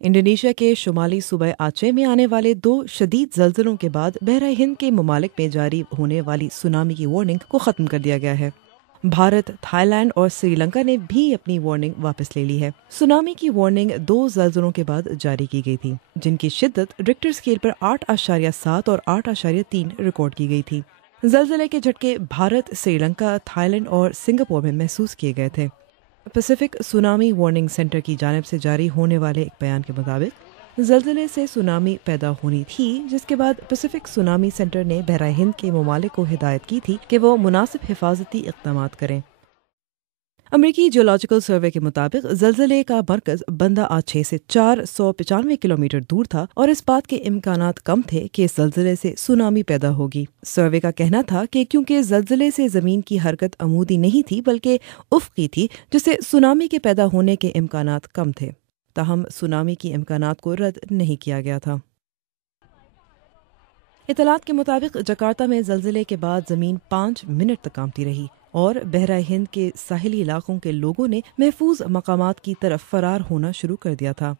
Indonesia کے شمالی صوبہ آچے میں آنے والے 2 شدید زلزلوں کے بعد بحرہ ہند کے ممالک میں جاری ہونے والی سونامی کی وارننگ کو ختم کر دیا گیا ہے۔ بھارت، تھائی لینڈ اور سری لنکا نے بھی اپنی وارننگ واپس لے لی ہے۔ سونامی کی وارننگ 2 زلزلوں کے بعد جاری کی گئی تھی، جن کی شدت ریکٹر اسکیل پر 8.7 اور 8.3 ریکارڈ کی گئی تھی۔ زلزلے کے جھٹکے بھارت، سری لنکا، تھائی لینڈ اور سنگاپور میں محسوس کیے گئے تھے۔ پیسیفک سونامی وارننگ سینٹر کی جانب سے جاری ہونے والے ایک بیان کے مطابق زلزلے سے سونامی پیدا ہونی تھی، جس کے بعد پیسیفک سونامی سینٹر نے بحرہ ہند کے ممالک کو ہدایت کی تھی کہ وہ مناسب حفاظتی اقدامات کریں۔ امریکی جیولوجیکل سروے کے مطابق زلزلے کا مرکز بندہ آچے سے 495 کلومیٹر دور تھا اور اس بات کے امکانات کم تھے کہ اس زلزلے سے سونامی پیدا ہوگی۔ سروے کا کہنا تھا کہ کیونکہ زلزلے سے زمین کی حرکت عمودی نہیں تھی بلکہ افقی تھی، جس سے سونامی کے پیدا ہونے کے امکانات کم تھے، تاہم سونامی کی امکانات کو رد نہیں کیا گیا تھا۔ اطلاعات کے مطابق جکارتا میں زلزلے کے بعد زمین 5 منٹ تک کانپتی رہی اور بحرہ ہند کے ساحلی علاقوں کے لوگوں نے محفوظ مقامات کی طرف فرار ہونا شروع کر دیا تھا۔